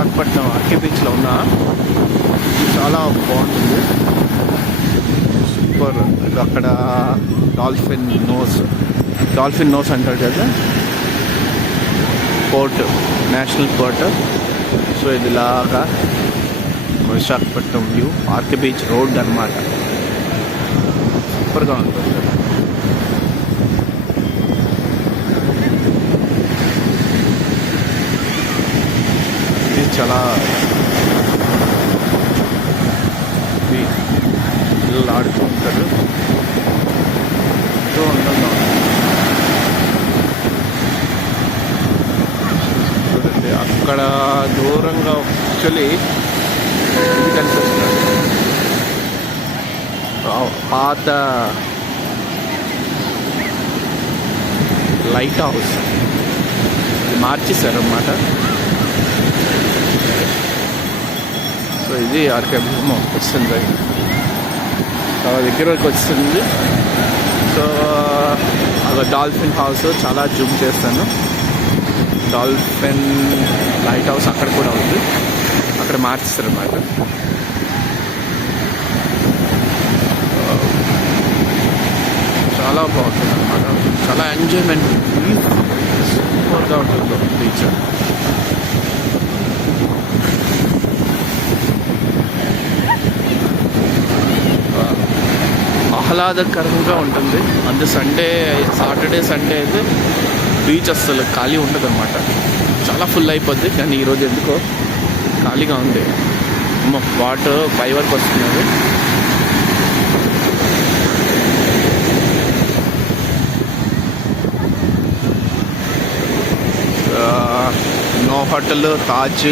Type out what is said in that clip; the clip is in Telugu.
విశాఖపట్నం ఆర్కే బీచ్లో ఉన్నా. చాలా బాగుంటుంది, సూపర్. అక్కడ డాల్ఫిన్ నోస్ అంటారు కదా, పోర్ట్, నేషనల్ పోర్ట్. సో ఇదిలాగా Visakhapatnam view, RK beach road అన్నమాట. సూపర్గా ఉంటుంది. ఇది చాలా పిల్లలు ఆడుతూ ఉంటారు, ఎంతో అందంగా ఉంటుంది. చూడండి అక్కడ దూరంగా యాక్చువల్లీ ఇది కనిపిస్తుంది, పాత లైట్ హౌస్. ఇది మార్చేశారు అన్నమాట. సో ఇది ఆర్కే బీచ్ వస్తుంది, చాలా దగ్గర వరకు వస్తుంది. సో అది డాల్ఫిన్ హౌస్, చాలా జూమ్ చేస్తాను. డాల్ఫిన్ లైట్ హౌస్ అక్కడ కూడా ఉంది, అక్కడ మార్చేస్తారు అన్నమాట. చాలా బాగుంటుంది అన్నమాట, చాలా ఎంజాయ్మెంట్, సూపర్గా ఉంటుంది బీచ్. ఆహ్లాదకరంగా ఉంటుంది. అందు సాటర్డే సండే అయితే బీచ్ అస్సలు ఖాళీ ఉండదు అన్నమాట, చాలా ఫుల్ అయిపోద్ది. కానీ ఈరోజు ఎందుకో ఖాళీగా ఉంది. వాటర్ పై వరకు వస్తున్నది. No hotel, Taj